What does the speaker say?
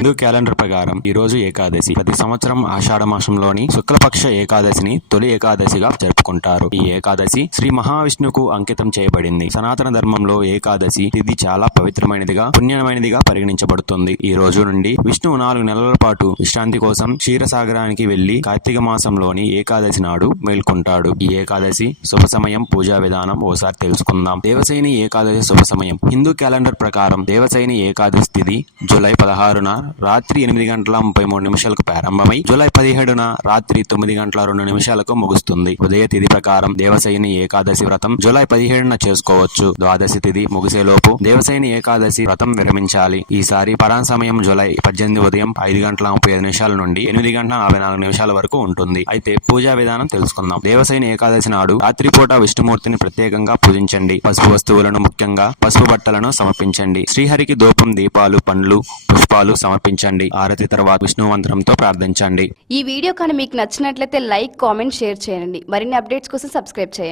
Hindu calendar ప్రకారం ఈ రోజు ఏకాదశి. ప్రతి సంవత్సరం ఆషాఢ మాసంలోని శుక్లపక్ష ఏకాదశిని తొలి ఏకాదశిగా జరుపుకుంటారు. ఈ ఏకాదశి శ్రీ మహావిష్ణువుకు అంకితం చేయబడింది. సనాతన ధర్మంలో ఏకాదశి తిథి చాలా పవిత్రమైనదిగా, పుణ్యమైనదిగా పరిగణించబడుతుంది. ఈ రోజు నుండి విష్ణువు 4 నెలల పాటు విశ్రాంతి కోసం క్షీరసాగరానికి వెళ్లి కార్తీక మాసంలోని ఏకాదశి నాడు మేల్కొంటాడు. ఈ ఏకాదశి శుభ సమయం, పూజా విధానం ఓసారి తెలుసుకుందాం. దేవశయని ఏకాదశి శుభ సమయం. హిందూ క్యాలెండర్ ప్రకారం దేవశయని ఏకాదశి తిథి జూలై 16న రాత్రి 8:33 ప్రారంభమై జూలై 17న రాత్రి 9:02 ముగుస్తుంది. ఉదయ తిథి ప్రకారం దేవశయని ఏకాదశి వ్రతం జూలై 17న చేసుకోవచ్చు. ద్వాదశి తిథి ముగిసేలోపు దేవశయని ఏకాదశి వ్రతం విరమించాలి. ఈసారి పరాన్ సమయం జూలై 18 ఉదయం 5:35 నుండి 8:44 వరకు ఉంటుంది. అయితే పూజా విధానం తెలుసుకుందాం. దేవశయని ఏకాదశి నాడు రాత్రిపూట విష్ణుమూర్తిని ప్రత్యేకంగా పూజించండి. పసుపు వస్తువులను, ముఖ్యంగా పసుపు బట్టలను సమర్పించండి. శ్రీహరికి ధూపం, దీపాలు, పండ్లు, పుష్పాలు సమర్పించండి. ఆరతి తర్వాత విష్ణు మంత్రంతో ప్రార్థించండి. ఈ వీడియో కానీ మీకు నచ్చినట్లయితే లైక్, కామెంట్, షేర్ చేయండి. మరిన్ని అప్డేట్స్ కోసం సబ్స్క్రైబ్ చేయండి.